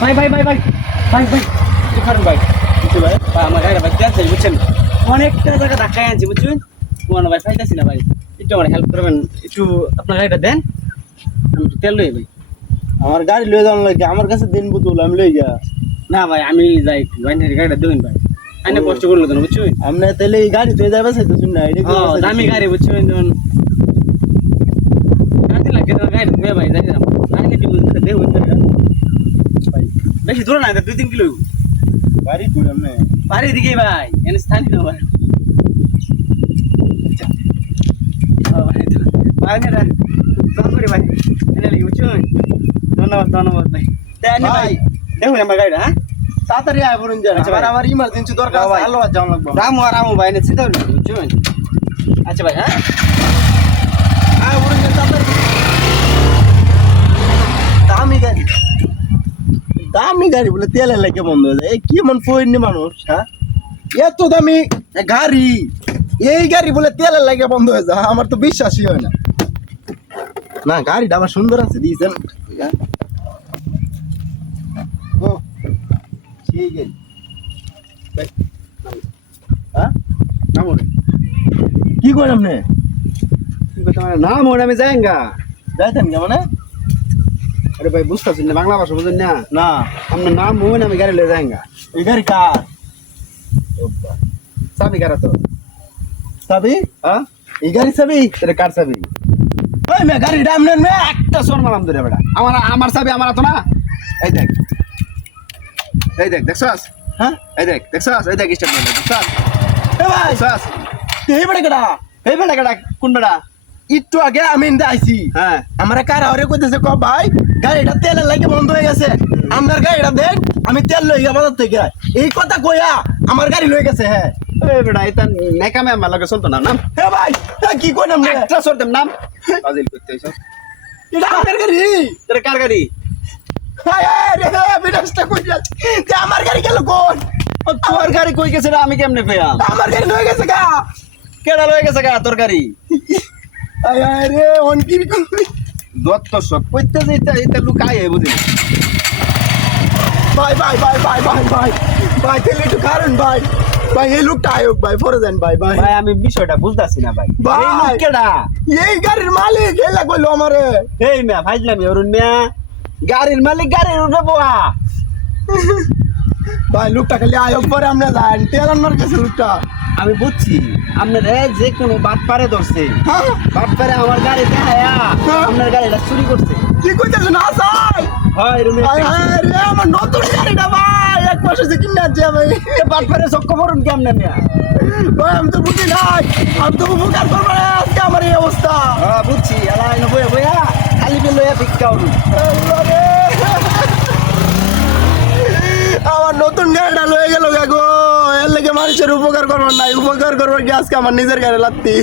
ভাই ভাই ভাই ভাই ভাই ভাই কি করেন ভাই? কিছু ভাই ভাই আমার গাড়িটা ভাই চাই বুঝছেন? অনেকটা জায়গা ধাক্কায় আনছি বুঝছেন? তোমার ভাই পাইতেছি না ভাই। একটু আমার হেল্প করবেন একটু আপনার গাড়িটা দেন। আমি একটু তেল লই ভাই। আমার গাড়ি লয়ে যাওয়ার লাগে আমার কাছে দিন বুতুল আমি লই গা না ভাই আমি যাই একটু বাইনের গাড়িটা দেবেন ভাই। আইনে কষ্ট করল তো বুঝছেন? আপনি তাহলে এই গাড়ি তুই যাবে সে তো শুন না এটা দামি গাড়ি বুঝছেন? গাড়ি লাগে গাড়ি ভাই যাই যাম গাড়ি একটু দেবো ভাই বেশি দূর না দুই তিন কিলো গাড়ি তুই আপনি বাড়ির দিকে ভাই এনে স্থানীয় ভাই আচ্ছা। ও ভাই, তো বাড়ির না, দোয়া করি ভাই। এনে লাগি, বুঝছেন? ধন্যবাদ, ধন্যবাদ ভাই। ভাই। দেখুন আমার গাড়িটা, হ্যাঁ? তাড়াতাড়ি আয় বলুন যান আচ্ছা আমার ভাই। ইমার্জেন্সি দরকার আছে ভাই। আলো লাগবে রামু আর রামু ভাই, এনে চিন্তা করেন না, বুঝছেন? আচ্ছা ভাই, হ্যাঁ? আয় বলুন তাড়াতাড়ি দামি গাড়ি দামি গাড়ি বলে তেলে লাগে বন্ধ হয়ে যায়? কি মন ফইনি মানুষ হ্যাঁ? এত দামি গাড়ি এই গাড়ি বলে তেলে লাগে বন্ধ হয়ে যায়? আমার তো বিশ্বাসই হয় না। না গাড়িটা আমার সুন্দর আছে দিয়েছেন? ও ঠিক আছে। হ্যাঁ? কি করেন আপনি? মানে? না, মোর আমি যাইঙ্গা। যাইতেন কে মানে? আরে ভাই, বুঝতাছেন না, বাংলা ভাষা বুঝেন না? না। আপনার নাম মোহন, আমি গাড়ি লয়ে যাইঙ্গা। এই গাড়ি কার? চাবি কারা তো? চাবি? হ্যাঁ? এই গাড়ি চাবি? এটা কার চাবি? ওই মে গাড়ি দাম নেন মে। একটা সোর মারাম ধরে বেটা। আমার আমার চাবি আমার তো না? এই দেখ। এই দেখ দেখছস? হ্যাঁ? এই দেখ দেখছস? এই দেখ স্টার্ট করে দেখছস? এ ভাই! দেখছস? এই বেড়ে কেডা? এই বেটা কেডা? কোন বেটা একটু আগে আমি ইন্দা আইছি। হ্যাঁ। আমার কার আরে কইতেছে ক ভাই? গাড়িটা তেল লাগে বন্ধ হয়ে গেছে। আমার গাড়িটা দেন আমি তেল লই গা বাজার থেকে এই কথা কইয়া আমার গাড়ি লই গেছে হ্যাঁ। এই বেটা এটা নেকামে আমার লগে চলতো না নাম? হে ভাই কি কইলাম রে? একটা সোর দেম নাম? ফাজিল করতে হইছ। এটা আমার গাড়ি। তোর কার গাড়ি? আমার গাড়ি গেল কোন? তোর গাড়ি কই গেছে রে আমি কেমনে আমার গাড়ি গেছে গা। কেডা লয়ে গেছে গা তোর গাড়ি? রে অন কি কই? দত্ত সব। কইতে যেতে এটা লুকাই আই বুঝি ভাই ভাই ভাই ভাই ভাই ভাই ভাই তেল একটু খারেন ভাই। ভাই এই লোকটা আয়োগ ভাই পরে দেন ভাই ভাই। ভাই আমি বিষয়টা বুঝতাছি না ভাই। ভাই। কেডা? এই গাড়ির মালিক এই লাগল আমারে। এই মিয়া ফাইজলামি অরুণ মিয়া। গাড়ির মালিক গাড়ির উঠে বোয়া ভাই লোকটা খালি আয়োগ পরে আমরা যান তেল আনার কাছে লোকটা। আমি বুঝছি আপনারা যে কোনো বাট পারে ধরছে। হ্যাঁ? বাট পারে আমার গাড়ি দেখায়া আপনার গাড়িটা চুরি করছে। কি কইতেছ না সাই হয় রুমে হায় হায় রে আমার নতুন গাড়িটা ভাই এক মাসে যে কিনে আনছি আমি। বাট পারে চক্ক পড়ুন কেমনে মিয়া? ভাই আমি তো বুঝি নাই। আমি তো উপকার করব না আজকে আমার এই অবস্থা। হ্যাঁ বুঝছি এলা এনে বইয়া বইয়া খালি বিল লইয়া ভিক্ষা উঠুন আমার নতুন গাড়িটা লয়ে গেল গো। মানুষের উপকার করবার নাই উপকার করবার কি আজকে আমার নিজের গাড়ি লাগতি?